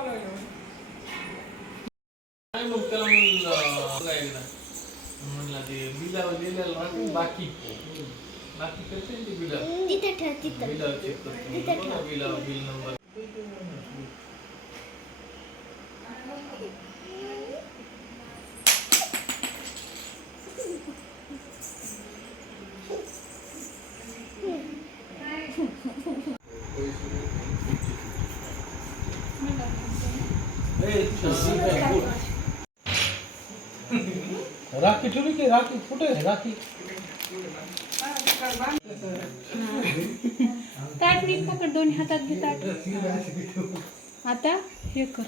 काय मग त्याला म्हणलं ते बिलावर लिहिलेलं राहते बाकी बाकी करते ते बिलावर तिथे ठेव तिथे बिलावर चेक करतो बिलावर बिल नंबर राखी ठेवली की राखी कुठे आहे राखी ताट नीट पकड दोन्ही हातात घे ताट आता हे कर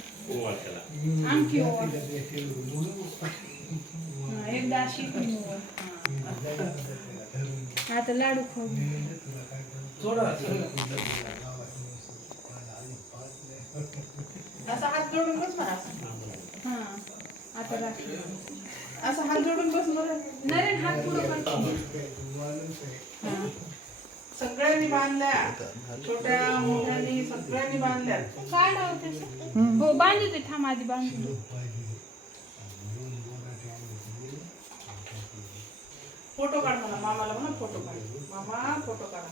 आमची ओवा एकदा अशी आता लाडू खाऊ असा हात जोडून बस ना हा आता राखी असा हात जोडून बस बरं नरेन हात पुढं कर सगळ्यांनी बांधल्या छोट्या मोठ्यांनी सगळ्यांनी बांधल्या काय नाव त्याचं हो बांधते थांब आधी बांधते फोटो काढ मला मामाला म्हणा फोटो काढ मामा फोटो काढा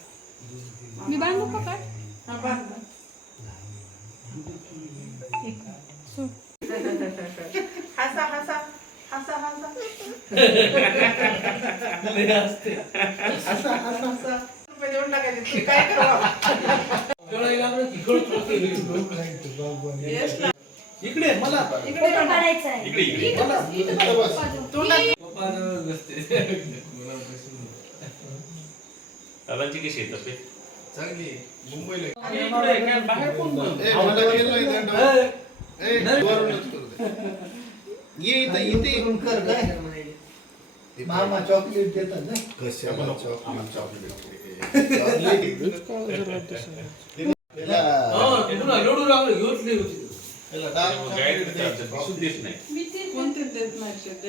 मी बांधू का काय हा बांध एक सोड हसा हसा हसा हसा असते हसा हसा हसा रुपये देऊन टाकायचे तू काय करावं इकडे मला इकडे काढायचं आहे दादांची कशी आहे तब्येत चांगली मुंबईला बाहेर कोण इथे कर काय मामा चॉकलेट देतात ना कशाला लोडू लागलं घेतली होती देत नाही कोणते देत नाही शेत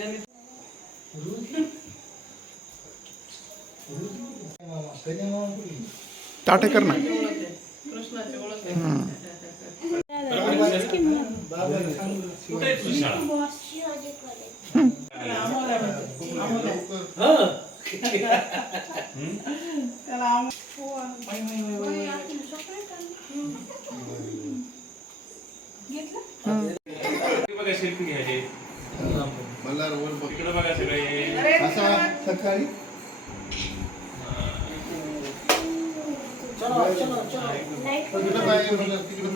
ताटे कर ना कृष्णाची ओळख कुठे आहे तुझी शाळा त्याला बघा शिल्पी घ्यायचे मला रोल इकडे बघा सगळे असा सकाळी तिकडे पाहिजे मला तिकडे